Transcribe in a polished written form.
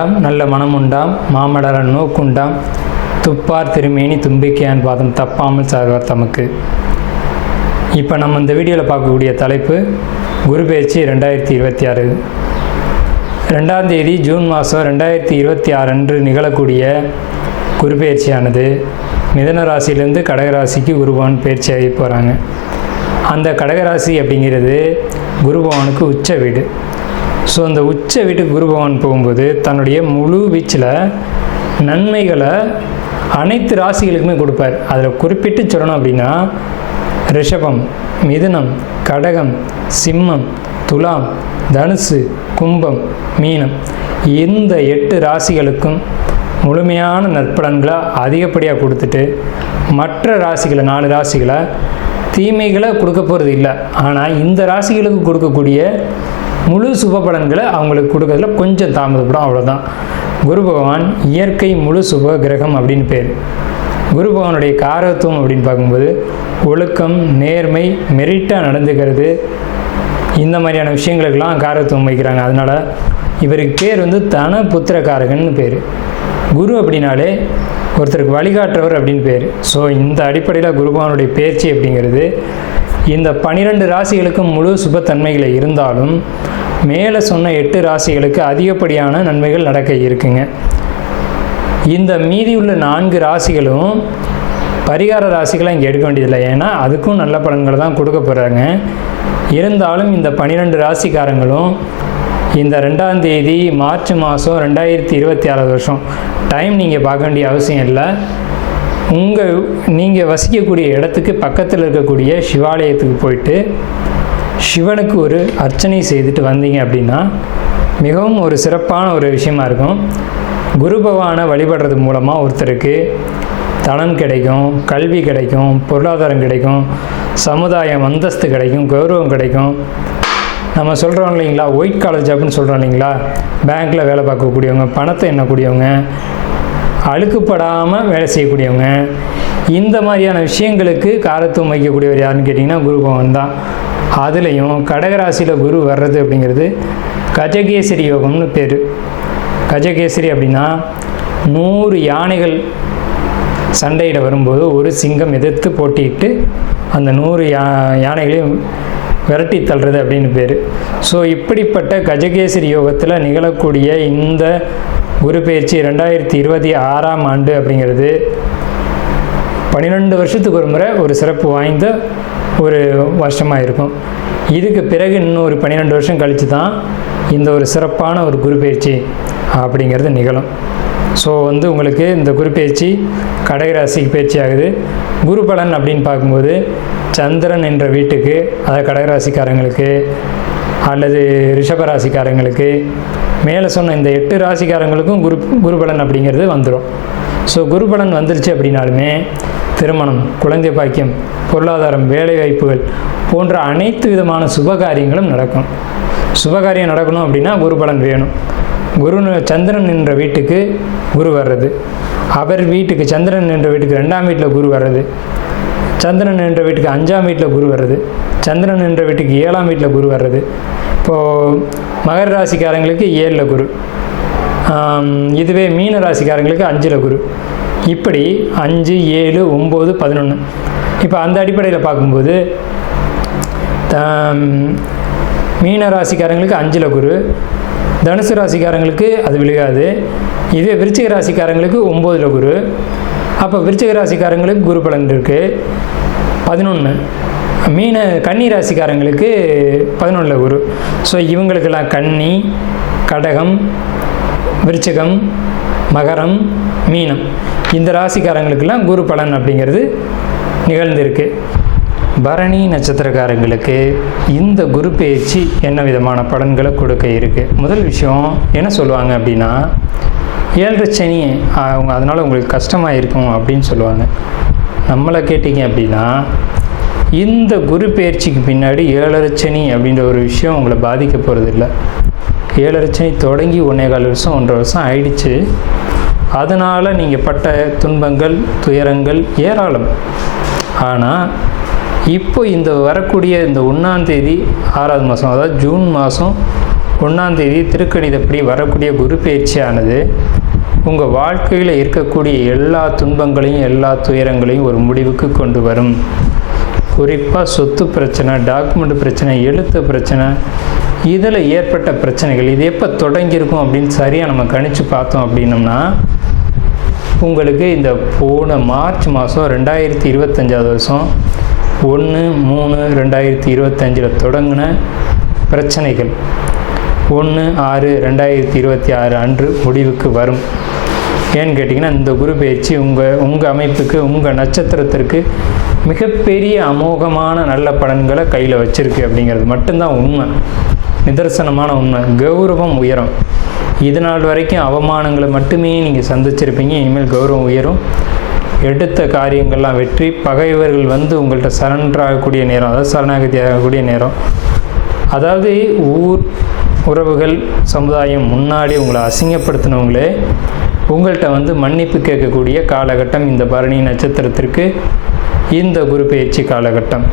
வேண்டாம் நல்ல மனம் உண்டாம் மாமலர நோக்குண்டாம் துப்பார் திருமேனி தும்பிக்கையான் பாதம் தப்பாமல் சார்வார் தமக்கு. இப்போ நம்ம இந்த வீடியோவில் பார்க்கக்கூடிய தலைப்பு குரு பெயர்ச்சி 2026. 2ஆம் தேதி ஜூன் மாதம் 2026 அன்று நிகழக்கூடிய குரு பெயர்ச்சியானது மிதுன ராசியிலேருந்து கடகராசிக்கு குருபவன் பெயர்ச்சியாகி போகிறாங்க. அந்த கடகராசி அப்படிங்கிறது குருபவனுக்கு உச்ச வீடு. ஸோ அந்த உச்ச வீட்டுக்கு குருபவன் போகும்போது தன்னுடைய முழு வீச்சில் நன்மைகளை அனைத்து ராசிகளுக்குமே கொடுப்பார். அதில் குறிப்பிட்டு சொல்லணும் அப்படின்னா ரிஷபம், மிதுனம், கடகம், சிம்மம், துலாம், தனுசு, கும்பம், மீனம் இந்த 8 ராசிகளுக்கும் முழுமையான நற்பலன்களை அதிகப்படியாக கொடுத்துட்டு மற்ற ராசிகளை 4 ராசிகளை தீமைகளை கொடுக்க போகிறது இல்லை. ஆனால் இந்த ராசிகளுக்கு கொடுக்கக்கூடிய முழு சுப பலன்களை அவங்களுக்கு கொடுக்கறதுல கொஞ்சம் தாமதப்படும், அவ்வளோதான். குரு பகவான் இயற்கை முழு சுப கிரகம் அப்படின்னு பேர். குரு பகவானுடைய காரகத்துவம் அப்படின்னு பார்க்கும்போது ஒழுக்கம், நேர்மை, மெரிட்டாக நடந்துக்கிறது, இந்த மாதிரியான விஷயங்களுக்கெல்லாம் காரகத்துவம் வைக்கிறாங்க. அதனால் இவருக்கு பேர் தன புத்திரக்காரகன்னு பேர். குரு அப்படின்னாலே ஒருத்தருக்கு வழிகாட்டுறவர் அப்படின்னு பேர். ஸோ இந்த அடிப்படையில் குருபகவானுடைய பெயர்ச்சி அப்படிங்கிறது இந்த 12 ராசிகளுக்கும் முழு சுபத்தன்மைகளை இருந்தாலும் மேலே சொன்ன 8 ராசிகளுக்கு அதிகப்படியான நன்மைகள் நடக்க இருக்குங்க. இந்த மீதி உள்ள 4 ராசிகளும் பரிகார ராசிகளை இங்கே எடுக்க வேண்டியதில்லை, ஏன்னா அதுக்கும் நல்ல பலன்களை தான் கொடுக்க போகிறாங்க. இருந்தாலும் இந்த 12 ராசிக்காரங்களும் இந்த 2ஆம் தேதி மார்ச் மாதம் 2026 வருஷம் டைம் நீங்கள் பார்க்க வேண்டிய அவசியம் இல்லை. நீங்கள் வசிக்கக்கூடிய இடத்துக்கு பக்கத்தில் இருக்கக்கூடிய சிவாலயத்துக்கு போயிட்டு சிவனுக்கு ஒரு அர்ச்சனை செய்துட்டு வந்தீங்க அப்படின்னா மிகவும் ஒரு சிறப்பான ஒரு விஷயமா இருக்கும். குரு பகவானை வழிபடுறது மூலமாக ஒருத்தருக்கு தனம் கிடைக்கும், கல்வி கிடைக்கும், பொருளாதாரம் கிடைக்கும், சமுதாயம் அந்தஸ்து கிடைக்கும், கௌரவம் கிடைக்கும். நம்ம சொல்கிறோம் இல்லைங்களா, ஒயிட் காலர் ஜாப்னு சொல்கிறோம் இல்லைங்களா, பேங்க்கில் வேலை பார்க்கக்கூடியவங்க, பணத்தை எண்ணக்கூடியவங்க, அழுக்குப்படாமல் வேலை செய்யக்கூடியவங்க, இந்த மாதிரியான விஷயங்களுக்கு காரத்துவம் வைக்கக்கூடியவர் யாருன்னு கேட்டிங்கன்னா குரு பகவான் தான். அதுலேயும் கடகராசியில் குரு வர்றது அப்படிங்கிறது கஜகேசரி யோகம்னு பேர். கஜகேசரி அப்படின்னா 100 யானைகள் சண்டையிட வரும்போது ஒரு சிங்கம் எதிர்த்து போட்டிட்டு அந்த 100 யானைகளையும் விரட்டி தள்ளுறது அப்படின்னு பேர். ஸோ இப்படிப்பட்ட கஜகேசரி யோகத்தில் நிகழக்கூடிய இந்த குரு பெயர்ச்சி 2026ஆம் ஆண்டு அப்படிங்கிறது 12 வருஷத்துக்கு ஒரு முறை ஒரு சிறப்பு வாய்ந்த ஒரு வருஷமாக இருக்கும். இதுக்கு பிறகு இன்னொரு 12 வருஷம் கழித்து தான் இந்த ஒரு சிறப்பான ஒரு குரு பெயர்ச்சி அப்படிங்கிறது நிகழும். ஸோ உங்களுக்கு இந்த குரு பெயர்ச்சி கடகராசிக்கு பயிற்சி ஆகுது. குரு பலன் அப்படின்னு பார்க்கும்போது சந்திரன் என்ற வீட்டுக்கு, அதாவது கடகராசிக்காரங்களுக்கு அல்லது ரிஷபராசிக்காரங்களுக்கு, மேலே சொன்ன இந்த 8 ராசிக்காரங்களுக்கும் குரு பலன் அப்படிங்கிறது வந்துடும். ஸோ குரு பலன் வந்துருச்சு அப்படின்னாலுமே திருமணம், குழந்தை பாக்கியம், பொருளாதாரம், வேலைவாய்ப்புகள் போன்ற அனைத்து விதமான சுபகாரியங்களும் நடக்கும். சுபகாரியம் நடக்கணும் அப்படின்னா குரு பலன் வேணும். சந்திரன் என்ற வீட்டுக்கு குரு வர்றது, அவர் வீட்டுக்கு சந்திரன் என்ற வீட்டுக்கு 2ஆம் வீட்டில் குரு வர்றது, சந்திரன் என்ற வீட்டுக்கு 5ஆம் வீட்டில் குரு வர்றது, சந்திரன் என்ற வீட்டுக்கு 7ஆம் வீட்டில் குரு வர்றது. இப்போது மகர ராசிக்காரங்களுக்கு 7ல் குரு, இதுவே மீன ராசிக்காரங்களுக்கு 5ல் குரு, இப்படி 5, 7, 9, 11. இப்போ அந்த அடிப்படையில் பார்க்கும்போது மீன ராசிக்காரங்களுக்கு 5ல் குரு, தனுசு ராசிக்காரங்களுக்கு அது விழுகாது. இதுவே விருச்சிக ராசிக்காரங்களுக்கு 9ல் குரு. அப்போ விருச்சிக ராசிக்காரங்களுக்கு குரு பலன் இருக்குது 11. கன்னி ராசிக்காரங்களுக்கு 11ல் குரு. ஸோ இவங்களுக்கெல்லாம் கன்னி, கடகம், விருச்சிகம், மகரம், மீனம் இந்த ராசிக்காரங்களுக்கெல்லாம் குரு பலன் அப்படிங்கிறது நிகழ்ந்திருக்கு. பரணி நட்சத்திரக்காரங்களுக்கு இந்த குரு பெயர்ச்சி என்ன விதமான பலன்களை கொடுக்க இருக்குது? முதல் விஷயம் என்ன சொல்லுவாங்க அப்படின்னா 7 சனி அவங்க அதனால் உங்களுக்கு கஷ்டமாக இருக்கும் அப்படின்னு சொல்லுவாங்க. நம்மளை கேட்டிங்க அப்படின்னா இந்த குரு பெயர்ச்சிக்கு பின்னாடி 7 சனி அப்படின்ற ஒரு விஷயம் உங்களை பாதிக்க போகிறது இல்லை. 7 சனி தொடங்கி 1.25 வருஷம் 1.5 வருஷம் ஆயிடுச்சு. அதனால் நீங்கள் பட்ட துன்பங்கள், துயரங்கள் ஏராளம். ஆனால் இப்போ இந்த வரக்கூடிய இந்த 1ஆம் தேதி 6வது மாதம், அதாவது ஜூன் மாதம் 1ஆம் தேதி திருக்கணிதப்படி வரக்கூடிய குரு பயிற்சியானது உங்கள் வாழ்க்கையில் இருக்கக்கூடிய எல்லா துன்பங்களையும் எல்லா துயரங்களையும் ஒரு முடிவுக்கு கொண்டு வரும். குறிப்பாக சொத்து பிரச்சனை, டாக்குமெண்ட் பிரச்சனை, எழுத்து பிரச்சனை, இதில் ஏற்பட்ட பிரச்சனைகள் இது எப்போ தொடங்கியிருக்கும் அப்படின்னு சரியாக நம்ம கணிச்சு பார்த்தோம் அப்படின்னம்னா, உங்களுக்கு இந்த போன மார்ச் மாதம் 2025 வருஷம் 1/3/2025 தொடங்கின பிரச்சனைகள் 1/6/2026 அன்று முடிவுக்கு வரும். ஏன்னு கேட்டிங்கன்னா, இந்த குரு பயிற்சி உங்கள் அமைப்புக்கு, உங்கள் நட்சத்திரத்திற்கு மிகப்பெரிய அமோகமான நல்ல பலன்களை கையில் வச்சுருக்கு அப்படிங்கிறது மட்டும்தான் உண்மை, நிதர்சனமான உண்மை. கௌரவம் உயரும். இது நாள் வரைக்கும் அவமானங்களை மட்டுமே நீங்கள் சந்திச்சிருப்பீங்க. இனிமேல் கௌரவம் உயரும். எடுத்த காரியங்கள்லாம் வெற்றி. பகைவர்கள் வந்து உங்கள்கிட்ட சரண்டர் ஆகக்கூடிய நேரம், அதாவது சரணாகதி ஆகக்கூடிய நேரம். அதாவது ஊர் உறவுகள் சமுதாயம் முன்னாடி உங்களை அசிங்கப்படுத்தினவங்களே உங்கள்கிட்ட வந்து மன்னிப்பு கேட்கக்கூடிய காலகட்டம் இந்த பரணி நட்சத்திரத்திற்கு இந்த குரு பயிற்சி காலகட்டம்.